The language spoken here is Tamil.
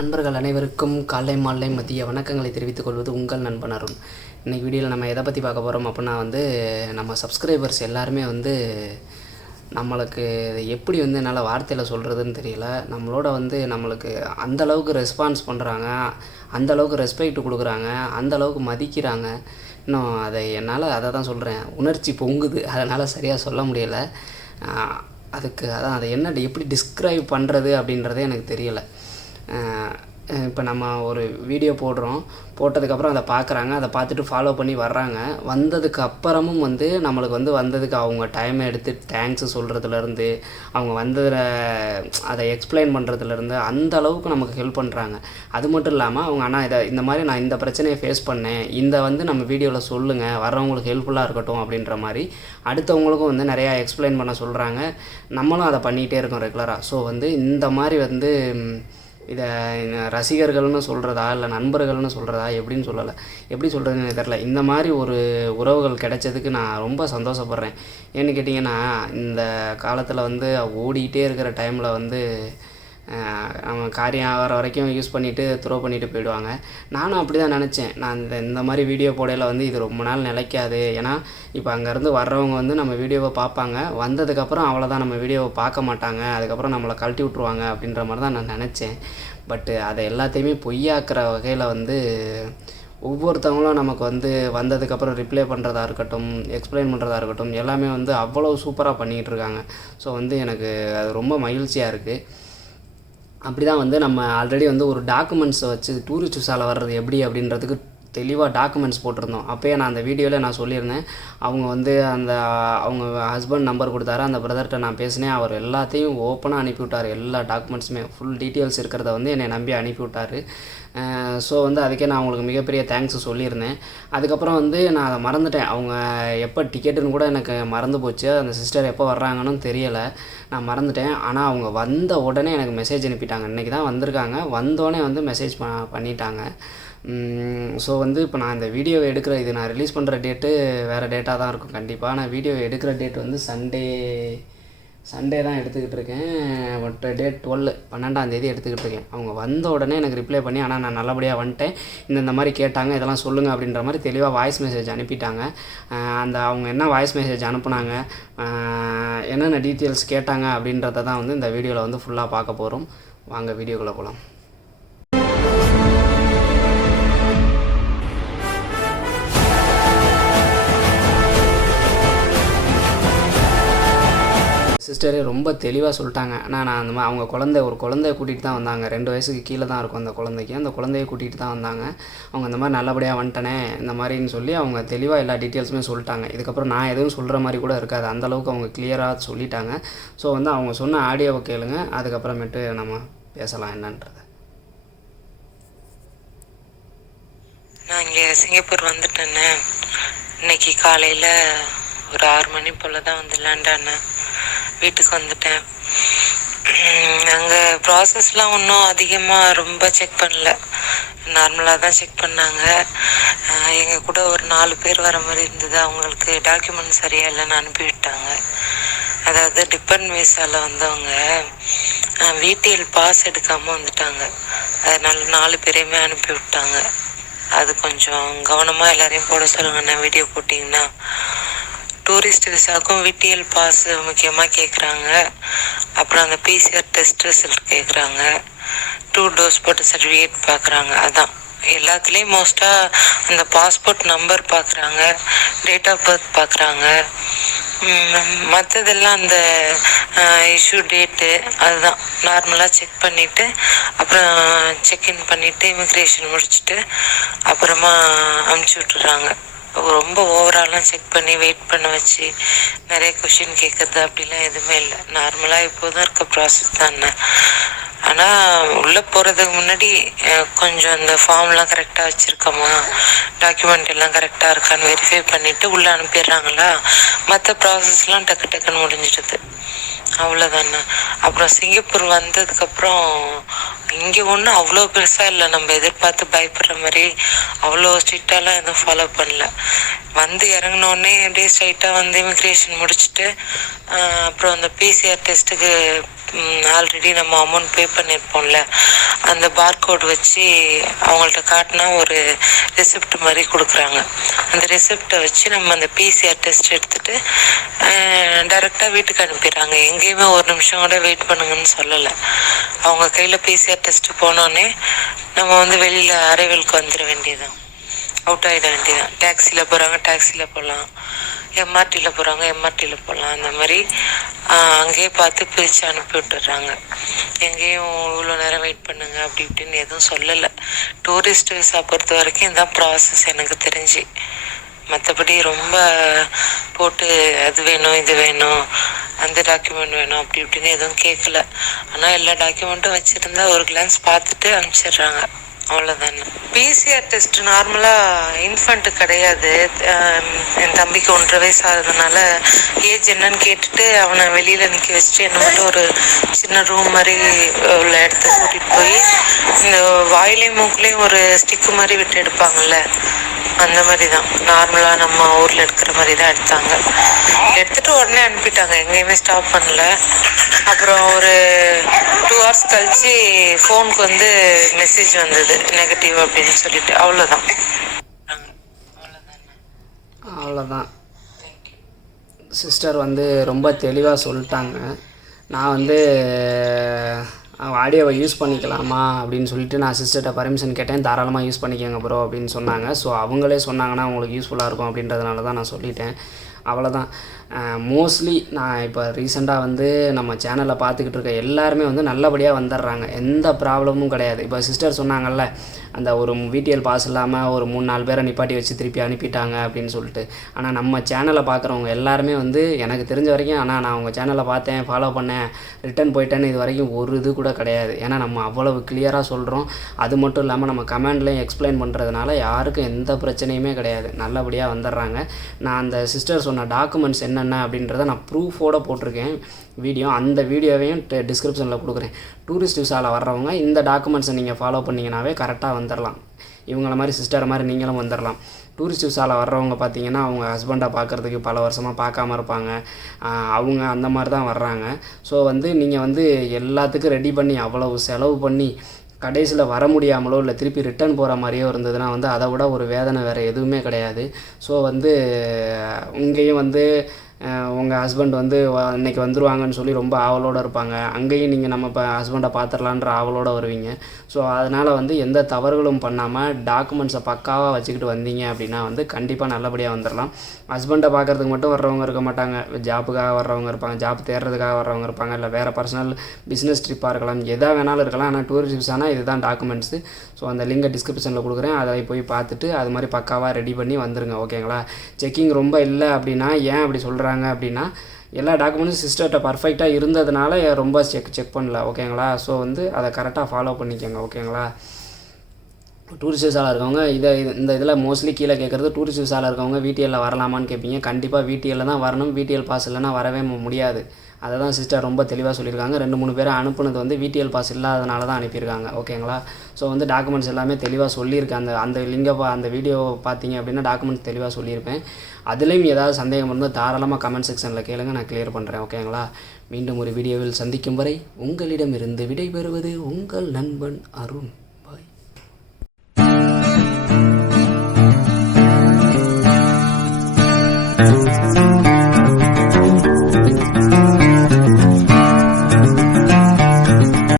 நண்பர்கள் அனைவருக்கும் காலை மாலை மதிய வணக்கங்களை தெரிவித்துக் கொள்வது உங்கள் நண்பன் அருண். இன்றைக்கி வீடியோவில் நம்ம எதை பற்றி பார்க்க போகிறோம் அப்படின்னா நம்ம சப்ஸ்கிரைபர்ஸ் எல்லாருமே நம்மளுக்கு எப்படி என்னால் வார்த்தையில் சொல்கிறதுன்னு தெரியல. நம்மளோட நம்மளுக்கு அந்தளவுக்கு ரெஸ்பான்ஸ் பண்ணுறாங்க, அந்தளவுக்கு ரெஸ்பெக்ட் கொடுக்குறாங்க, அந்தளவுக்கு மதிக்கிறாங்க. இன்னும் அதை தான் சொல்கிறேன், உணர்ச்சி பொங்குது, அதனால் சரியாக சொல்ல முடியலை. அதை எப்படி டிஸ்கிரைப் பண்ணுறது அப்படின்றதே எனக்கு தெரியலை. இப்போ நம்ம ஒரு வீடியோ போட்டதுக்கப்புறம் அதை பார்க்குறாங்க, அதை பார்த்துட்டு ஃபாலோ பண்ணி வர்றாங்க. வந்ததுக்கு அப்புறமும் நம்மளுக்கு வந்ததுக்கு அவங்க டைமை எடுத்து தேங்க்ஸு சொல்கிறதுலேருந்து, அவங்க வந்ததில் அதை எக்ஸ்பிளைன் பண்ணுறதுலேருந்து அந்த அளவுக்கு நமக்கு ஹெல்ப் பண்ணுறாங்க. அது மட்டும் இல்லாமல் அவங்க ஆனால் இந்த மாதிரி நான் இந்த பிரச்சனையை ஃபேஸ் பண்ணேன், நம்ம வீடியோவில் சொல்லுங்கள், வர்றவங்களுக்கு ஹெல்ப்ஃபுல்லாக இருக்கட்டும் அப்படின்ற மாதிரி அடுத்தவங்களுக்கும் நிறையா எக்ஸ்பிளைன் பண்ண சொல்கிறாங்க. நம்மளும் அதை பண்ணிகிட்டே இருக்கோம் ரெகுலராக. ஸோ இந்த மாதிரி இதை ரசிகர்கள்னு சொல்கிறதா இல்லை நண்பர்கள்னு சொல்கிறதா எப்படி சொல்கிறதுன்னு எனக்கு தெரில. இந்த மாதிரி ஒரு உறவுகள் கிடைச்சதுக்கு நான் ரொம்ப சந்தோஷப்படுறேன். ஏன்னு கேட்டிங்கன்னா, இந்த காலத்தில் ஓடிக்கிட்டே இருக்கிற டைமில் நம்ம காரியம் ஆகிற வரைக்கும் யூஸ் பண்ணிவிட்டு த்ரோ பண்ணிவிட்டு போயிடுவாங்க. நானும் அப்படி தான் நினச்சேன். நான் இந்த மாதிரி வீடியோ போடையில் இது ரொம்ப நாள் நிலைக்காது. ஏன்னா இப்போ அங்கேருந்து வர்றவங்க நம்ம வீடியோவை பார்ப்பாங்க, வந்ததுக்கப்புறம் அவ்வளோதான், நம்ம வீடியோவை பார்க்க மாட்டாங்க, அதுக்கப்புறம் நம்மளை கழட்டி விட்ருவாங்க அப்படின்ற மாதிரி தான் நான் நினச்சேன். பட்டு அதை எல்லாத்தையுமே பொய்யாக்குற வகையில் ஒவ்வொருத்தவங்களும் நமக்கு வந்ததுக்கப்புறம் ரிப்ளை பண்ணுறதா இருக்கட்டும், எக்ஸ்பிளைன் பண்ணுறதா இருக்கட்டும், எல்லாமே அவ்வளோ சூப்பராக பண்ணிகிட்டு இருக்காங்க. ஸோ எனக்கு அது ரொம்ப மகிழ்ச்சியாக இருக்குது. அப்படி தான் நம்ம ஆல்ரெடி ஒரு டாக்குமெண்ட்ஸை வச்சு டூரிஸ்ட் விசாவில் வர்றது எப்படி அப்படின்றதுக்கு தெளிவாக டாக்குமெண்ட்ஸ் போட்டிருந்தோம். அப்போயே நான் அந்த வீடியோவில் நான் சொல்லியிருந்தேன். அவங்க அவங்க ஹஸ்பண்ட் நம்பர் கொடுத்தாரு, அந்த பிரதர்கிட்ட நான் பேசினேன். அவர் எல்லாத்தையும் ஓப்பனாக அனுப்பிவிட்டார். எல்லா டாக்குமெண்ட்ஸுமே ஃபுல் டீட்டெயில்ஸ் இருக்கிறத என்னை நம்பி அனுப்பிவிட்டார். ஸோ அதுக்கே நான் அவங்களுக்கு மிகப்பெரிய தேங்க்ஸ் சொல்லியிருந்தேன். அதுக்கப்புறம் நான் அதை மறந்துட்டேன். அவங்க எப்போ டிக்கெட்டுன்னு கூட எனக்கு மறந்து போச்சு. அந்த சிஸ்டர் எப்போ வர்றாங்கன்னு தெரியலை, நான் மறந்துட்டேன். ஆனால் அவங்க வந்த உடனே எனக்கு மெசேஜ் அனுப்பிட்டாங்க. இன்றைக்கி தான் வந்திருக்காங்க, வந்தோடனே மெசேஜ் பண்ணிட்டாங்க. ஸோ இப்போ நான் இந்த வீடியோவை எடுக்கிற இது நான் ரிலீஸ் பண்ணுற டேட்டு வேறு டேட்டாக தான் இருக்கும் கண்டிப்பாக. நான் வீடியோவை எடுக்கிற டேட் சண்டே தான் எடுத்துக்கிட்டு இருக்கேன். பட் டேட் 12 எடுத்துக்கிட்டு இருக்கேன். அவங்க வந்த உடனே எனக்கு ரிப்ளை பண்ணி, ஆனால் நான் நல்லபடியாக வந்துட்டேன், இந்த மாதிரி கேட்டாங்க, இதெல்லாம் சொல்லுங்கள் அப்படின்ற மாதிரி தெளிவாக வாய்ஸ் மெசேஜ் அனுப்பிட்டாங்க. அவங்க என்ன வாய்ஸ் மெசேஜ் அனுப்புனாங்க, என்னென்ன டீட்டெயில்ஸ் கேட்டாங்க அப்படின்றத தான் இந்த வீடியோவில் ஃபுல்லாக பார்க்க போகிறோம். வாங்க வீடியோக்குள்ளே போகலாம். சிஸ்டரே ரொம்ப தெளிவாக சொல்லிட்டாங்க. நான் அந்த மாதிரி அவங்க ஒரு குழந்தைய கூட்டிகிட்டு தான் வந்தாங்க. 2 வயசுக்கு கீழே தான் இருக்கும் அந்த குழந்தைக்கு. அந்த குழந்தைய கூட்டிகிட்டு தான் வந்தாங்க. அவங்க இந்த மாதிரி நல்லபடியாக வந்துட்டனே இந்த மாதிரின்னு சொல்லி அவங்க தெளிவாக எல்லா டீட்டெயில்ஸுமே சொல்லிட்டாங்க. இதுக்கப்புறம் நான் எதுவும் சொல்கிற மாதிரி கூட இருக்காது, அந்தளவுக்கு அவங்க கிளியராக சொல்லிட்டாங்க. ஸோ அவங்க சொன்ன ஆடியோவை கேளுங்க, அதுக்கப்புறமேட்டு நம்ம பேசலாம் என்னன்றது. நான் இங்கே சிங்கப்பூர் வந்துட்டேன்னு இன்னைக்கு காலையில் ஒரு 6 மணி போல் தான் லேண்ட் ஆனேன். வீட்டுக்கு வந்துட்டேன். அங்கே ப்ராசஸ்லாம் ஒன்றும் அதிகமாக ரொம்ப செக் பண்ணல, நார்மலாக தான் செக் பண்ணாங்க. எங்கள் கூட ஒரு 4 பேர் வர மாதிரி இருந்தது. அவங்களுக்கு டாக்குமெண்ட் சரியாக இல்லைன்னு அனுப்பிவிட்டாங்க. அதாவது டிபெண்ட் விசாவில் வந்தவங்க VTL பாஸ் எடுக்காமல் வந்துட்டாங்க. அதனால 4 பேரையுமே அனுப்பி விட்டாங்க. அது கொஞ்சம் கவனமாக எல்லாரையும் போட சொல்லுங்கண்ணா. வீடியோ போட்டிங்கன்னா டூரிஸ்ட் விசாவுக்கும் VTL பாஸ் முக்கியமாக கேட்குறாங்க. அப்புறம் அந்த PCR டெஸ்ட் ரிசல்ட் கேட்குறாங்க. 2 டோஸ் போட்ட சர்டிஃபிகேட் பார்க்குறாங்க. அதான் எல்லாத்துலேயும் மோஸ்ட்டாக அந்த பாஸ்போர்ட் நம்பர் பார்க்குறாங்க, டேட் ஆஃப் பர்த் பார்க்குறாங்க. மற்றதெல்லாம் அந்த இஷ்யூ டேட்டு அதுதான் நார்மலாக செக் பண்ணிவிட்டு அப்புறம் செக்இன் பண்ணிவிட்டு இமிக்ரேஷன் முடிச்சுட்டு அப்புறமா அமுச்சு விட்டுறாங்க. ரொம்ப ஓவராலாம் செக் பண்ணி வெயிட் பண்ண வச்சு நிறைய கொஷின் கேட்குறது அப்படிலாம் எதுவுமே இல்லை. நார்மலாக இப்போதான் இருக்க ப்ராசஸ் தான். ஆனால் உள்ளே போகிறதுக்கு முன்னாடி கொஞ்சம் அந்த ஃபார்ம்லாம் கரெக்டாக வச்சுருக்கோமா, டாக்குமெண்ட் எல்லாம் கரெக்டாக இருக்கான்னு வெரிஃபை பண்ணிவிட்டு உள்ளே அனுப்பிடுறாங்களா. மற்ற ப்ராசஸ்லாம் டக்குன்னு முடிஞ்சிடுது, அவ்வளோதாண்ணா. அப்புறம் சிங்கப்பூர் வந்ததுக்கப்புறம் இங்கே ஒன்றும் அவ்வளோ பெருசாக இல்லை, நம்ம எதிர்பார்த்து பயப்படுற மாதிரி அவ்வளோ ஸ்ட்ரிக்டாலாம் எதுவும் ஃபாலோ பண்ணல. வந்து இறங்கினோடனே அப்படியே ஸ்ட்ரைட்டாக வந்து இமிக்ரேஷன் முடிச்சுட்டு அப்புறம் அந்த பிசிஆர் டெஸ்ட்டுக்கு ஆல்ரெடி நம்ம அமௌண்ட் பே பண்ணியிருப்போம்ல, அந்த பார்கோட் வச்சு அவங்கள்ட்ட காட்டினா ஒரு ரெசிப்ட் மாதிரி கொடுக்குறாங்க. அந்த ரெசிப்டை வச்சு நம்ம அந்த பிசிஆர் டெஸ்ட் எடுத்துகிட்டு டைரெக்டாக வீட்டுக்கு அனுப்பிடுறாங்க. எங்கேயுமே ஒரு நிமிஷம் கூட வெயிட் பண்ணுங்கன்னு சொல்லலை. அவங்க கையில் பிசிஆர் டெஸ்ட்டு போனோடனே நம்ம வந்து வெளியில் அரைவலுக்கு வந்துட வேண்டியதுதான், அவுட் ஆகிட வேண்டியதான். டாக்ஸியில் போகிறாங்க, டாக்ஸியில் போகலாம், எம்ஆர்டியில் போகிறாங்க, எம்ஆர்டியில் போகலாம். அந்த மாதிரி அங்கேயே பார்த்து பிரித்து அனுப்பி விட்டுடுறாங்க. எங்கேயும் இவ்வளோ நேரம் வெயிட் பண்ணுங்க அப்படி இப்படின்னு எதுவும் சொல்லலை. டூரிஸ்ட் விசா பொறுத்த வரைக்கும் இதுதான் ப்ராசஸ் எனக்கு தெரிஞ்சு. மற்றபடி ரொம்ப போட்டு அது வேணும் இது வேணும் அந்த டாக்குமெண்ட் வேணும் அப்படி இப்படின்னு எதுவும் கேட்கல. ஆனால் எல்லா டாக்குமெண்ட்டும் வச்சுருந்தா ஒரு கிளான்ஸ் பார்த்துட்டு அனுப்பிச்சிடுறாங்க, அவ்வளோதானே. பிசிஆர் டெஸ்ட் நார்மலாக இன்ஃபண்ட்டு கிடையாது. என் தம்பிக்கு 1.5 வயசு ஆகுதுனால ஏஜ் என்னன்னு கேட்டுட்டு அவனை வெளியில் நிற்க வச்சுட்டு என்ன மட்டும் ஒரு சின்ன ரூம் மாதிரி உள்ள இடத்த கூட்டிகிட்டு போய் இந்த வாயிலையும் மூக்குலேயும் ஒரு ஸ்டிக்கு மாதிரி விட்டு எடுப்பாங்கள்ல, அந்த மாதிரி தான் நார்மலாக நம்ம ஊரில் எடுக்கிற மாதிரி தான் எடுத்தாங்க. எடுத்துகிட்டு உடனே அனுப்பிட்டாங்க, எங்கேயுமே ஸ்டாப் பண்ணல. அப்புறம் ஒரு 2 hours கழிச்சு ஃபோனுக்கு வந்து மெசேஜ் வந்தது நெகட்டிவ் அப்படின்னு சொல்லிட்டு. அவ்வளோதான். சிஸ்டர் வந்து ரொம்ப தெளிவாக சொல்லிட்டாங்க. நான் வந்து ஆடியோவை யூஸ் பண்ணிக்கலாமா அப்படின்னு சொல்லிட்டு நான் சிஸ்டர்கிட்ட பர்மிஷன் கேட்டேன். தாராளமாக யூஸ் பண்ணிக்கோங்க ப்ரோ அப்படின்னு சொன்னாங்க. ஸோ அவங்களே சொன்னாங்கன்னா உங்களுக்கு யூஸ்ஃபுல்லாக இருக்கும் அப்படின்றதுனால தான் நான் சொல்லிட்டேன். அவ்வளோதான். மோஸ்ட்லி நான் இப்போ ரீசெண்டாக வந்து நம்ம சேனலில் பார்த்துக்கிட்டு இருக்க எல்லாருமே வந்து நல்லபடியாக வந்துடுறாங்க, எந்த ப்ராப்ளமும் கிடையாது. இப்போ சிஸ்டர் சொன்னாங்கல்ல, அந்த ஒரு VTL பாஸ் இல்லாமல் ஒரு 3-4 பேரை நிப்பாட்டி வச்சு திருப்பி அனுப்பிட்டாங்க அப்படின்னு சொல்லிட்டு. ஆனால் நம்ம சேனலை பார்க்குறவங்க எல்லாருமே வந்து எனக்கு தெரிஞ்ச வரைக்கும், ஆனால் நான் உங்கள் சேனலை பார்த்தேன், ஃபாலோ பண்ணேன், ரிட்டன் போயிட்டேன்னு இது வரைக்கும் ஒரு இது கூட கிடையாது. ஏன்னா நம்ம அவ்வளவு கிளியராக சொல்கிறோம். அது மட்டும் இல்லாமல் நம்ம கமெண்ட்லேயும் எக்ஸ்பிளைன் பண்ணுறதுனால யாருக்கும் எந்த பிரச்சனையுமே கிடையாது, நல்லபடியாக வந்துடுறாங்க. நான் அந்த சிஸ்டர் சொன்ன டாக்குமெண்ட்ஸ் என்னென்ன அப்படின்றத நான் ப்ரூஃபோடு போட்டிருக்கேன் வீடியோ. அந்த வீடியோவையும் டிஸ்கிரிப்ஷனில் கொடுக்குறேன். டூரிஸ்ட் விசாவில் வர்றவங்க இந்த டாக்குமெண்ட்ஸை நீங்கள் ஃபாலோ பண்ணிங்கனாவே கரெக்டாக வந்துடலாம். இவங்கள மாதிரி சிஸ்டர் மாதிரி நீங்களும் வந்துடலாம். டூரிஸ்ட் விசாவில் வர்றவங்க பார்த்தீங்கன்னா அவங்க ஹஸ்பண்டை பார்க்குறதுக்கு பல வருஷமாக பார்க்காம இருப்பாங்க, அவங்க அந்த மாதிரி தான் வர்றாங்க. ஸோ வந்து நீங்கள் வந்து எல்லாத்துக்கும் ரெடி பண்ணி அவ்வளவு செலவு பண்ணி கடைசியில் வர முடியாமலோ இல்லை திருப்பி ரிட்டன் போகிற மாதிரியோ இருந்ததுன்னா வந்து அதை விட ஒரு வேதனை வேறு எதுவுமே கிடையாது. ஸோ வந்து இங்கேயும் வந்து உங்கள் ஹஸ்பண்ட் வந்து இன்றைக்கி வந்துடுவாங்கன்னு சொல்லி ரொம்ப ஆவலோடு இருப்பாங்க. அங்கேயும் நீங்கள் நம்ம இப்போ ஹஸ்பண்டை பார்த்துடலான்ற ஆவலோடு வருவீங்க. ஸோ அதனால் வந்து எந்த தவறுகளும் பண்ணாமல் டாக்குமெண்ட்ஸை பக்காவாக வச்சுக்கிட்டு வந்தீங்க அப்படின்னா வந்து கண்டிப்பாக நல்லபடியாக வந்துடலாம். ஹஸ்பண்டை பார்க்குறதுக்கு மட்டும் வர்றவங்க இருக்க மாட்டாங்க, ஜாப்புக்காக வர்றவங்க இருப்பாங்க, ஜாப் தேடுறதுக்காக வர்றவங்க இருப்பாங்க, இல்லை வேறு பர்சனல் பிஸ்னஸ் ட்ரிப்பாக இருக்கலாம், எதாக வேணாலும் இருக்கலாம். ஆனால் டூரிஸ்ட் விசானா இதுதான் டாக்குமெண்ட்ஸு. ஸோ அந்த லிங்கை டிஸ்கிரிப்ஷனில் கொடுக்குறேன், அதை போய் பார்த்துட்டு அது மாதிரி பக்காவாக ரெடி பண்ணி வந்துடுங்க, ஓகேங்களா. செக்கிங் ரொம்ப இல்லை அப்படின்னா ஏன் அப்படி சொல்கிறாங்க அப்படின்னா எல்லா டாக்குமெண்ட்ஸும் சிஸ்டர்கிட்ட பர்ஃபெக்டாக இருந்ததுனால ரொம்ப செக் பண்ணல, ஓகேங்களா. ஸோ வந்து அதை கரெக்டாக ஃபாலோ பண்ணிக்கோங்க, ஓகேங்களா. டூரிஸ்ட் விசாவில் இருக்கவங்க இந்த இதில் மோஸ்ட்லி கீழே கேட்குறது டூரிஸ்ட் விசாவில் இருக்கவங்க VTLல வரலாமான்னு கேட்பீங்க. கண்டிப்பாக VTLல தான் வரணும், VTL பாஸ் இல்லைன்னா வரவே முடியாது. அதை தான் சிஸ்டர் ரொம்ப தெளிவாக சொல்லியிருக்காங்க. 2-3 பேரை அனுப்புனது வந்து VTL பாஸ் இல்லாதனால தான் அனுப்பியிருக்காங்க, ஓகேங்களா. ஸோ வந்து டாக்குமெண்ட்ஸ் எல்லாமே தெளிவாக சொல்லியிருக்கேன். அந்த லிங்கை அந்த வீடியோ பார்த்தீங்க அப்படின்னா டாக்குமெண்ட்ஸ் தெளிவாக சொல்லியிருப்பேன். அதுலேயும் ஏதாவது சந்தேகம் இருந்தால் தாராளமாக கமெண்ட் செக்ஷனில் கேளுங்க, நான் கிளியர் பண்ணுறேன், ஓகேங்களா. மீண்டும் ஒரு வீடியோவில் சந்திக்கும் வரை உங்களிடமிருந்து விடைபெறுவது உங்கள் நண்பன் அருண்.